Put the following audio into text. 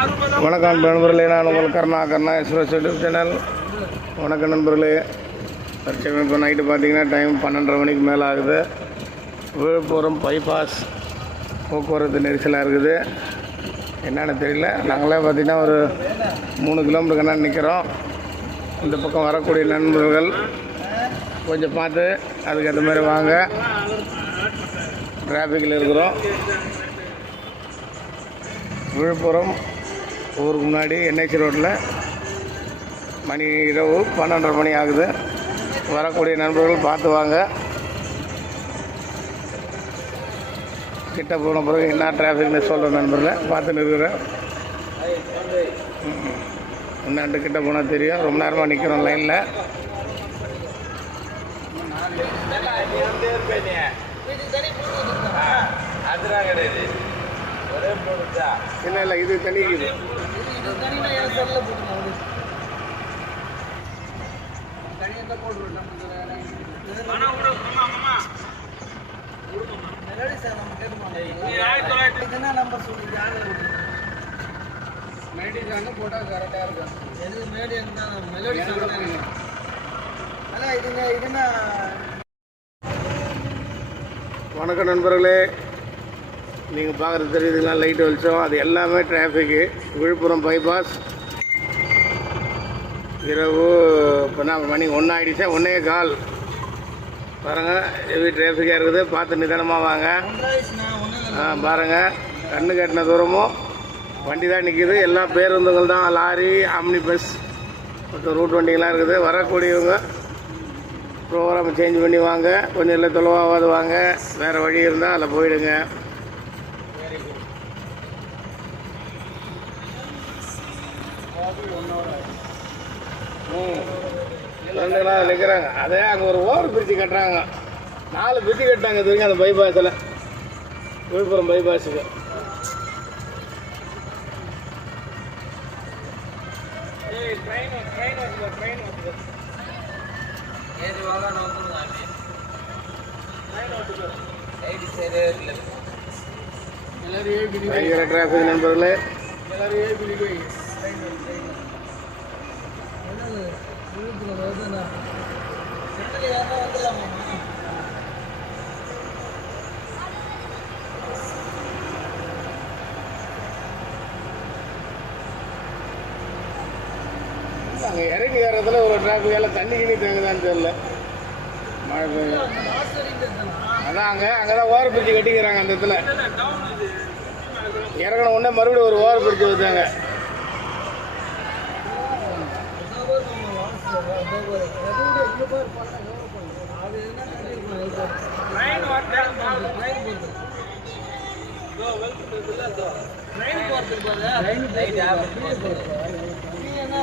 வணக்கம் நண்பர்களே, நான் உங்கள் கர்ணா எக்ஸ்பிரஸ் யூடியூப் சேனல். வணக்கம் நண்பர்களே. தற்சமயம் இப்போ நைட்டு பார்த்தீங்கன்னா டைம் 12:30 மணிக்கு மேலே ஆகுது. விழுப்புரம் பைபாஸ் போக்குவரத்து நெரிசலாக இருக்குது. என்னென்னு தெரியல. நாங்களே பார்த்திங்கன்னா ஒரு 3 கிலோமீட்டர் கண்ணா நிற்கிறோம். இந்த பக்கம் வரக்கூடிய நண்பர்கள் கொஞ்சம் பார்த்து அதுக்கேற்ற மாதிரி வாங்க. டிராஃபிக்கில் இருக்கிறோம். விழுப்புரம் ஊருக்கு முன்னாடி என்ஐசி ரோட்டில் மணி இரவு 12:30 மணி ஆகுது. வரக்கூடிய நண்பர்கள் பார்த்து வாங்க. கிட்ட போன பிறகு என்ன டிராஃபிக்னு சொல்கிற நண்பர்களை பார்த்துன்னு இருக்கிறேன். இன்னும் கிட்ட போனால் தெரியும். ரொம்ப நேரமாக நிற்கிறோம் லைனில். இல்லை இது தனி இது போட்டால் கரெக்டாக இருக்கும். வணக்கம் நண்பர்களே, நீங்கள் பார்க்குறது தெரியுதுங்களா? லைட் வெளிச்சம் அது எல்லாமே டிராஃபிக்கு. விழுப்புரம் பைபாஸ் இரவு இப்போ நான் மணி 1 ஆகிடுச்சா, 1:15 பாருங்கள். ஹெவி டிராஃபிக்காக இருக்குது. பார்த்து நிதானமாக வாங்க. பாருங்கள், கண்ணு கட்டின தூரமும் வண்டி தான் நிற்கிது. எல்லா பேருந்துகள் தான், லாரி, ஆம்னி பஸ், மற்ற ரூட் வண்டிகள்லாம் இருக்குது. வரக்கூடியவங்க ப்ரோக்ராம் சேஞ்ச் பண்ணி வாங்க. கொஞ்சம் இல்லை தொலைவாகாது வாங்க. வேறு வழி இருந்தால் அதில் போயிடுங்க. நிற்கிறாங்க. அதே அங்கே ஒரு ஓவர் பிரிட்ஜு கட்டுறாங்க. 4 பிரிட்ஜு கட்டாங்க இது வரைக்கும் அந்த பைபாஸில், விழுப்புரம் பைபாஸுக்கு. பயங்கர டிராஃபிக் நண்பர்களே. அங்கே இறங்கி ஏறதுல ஒரு டிராஃபிக்கால் தண்ணி கிணி தேங்குதான்னு தெரியல. மழை பெய்யும். அதான் அங்கே தான் ஓவர் பிரிட்ஜு கட்டிக்கிறாங்க. அந்த இடத்துல இறங்கின உடனே மறுபடியும் ஒரு ஓவர் பிரிட்ஜு வச்சாங்க. என்ன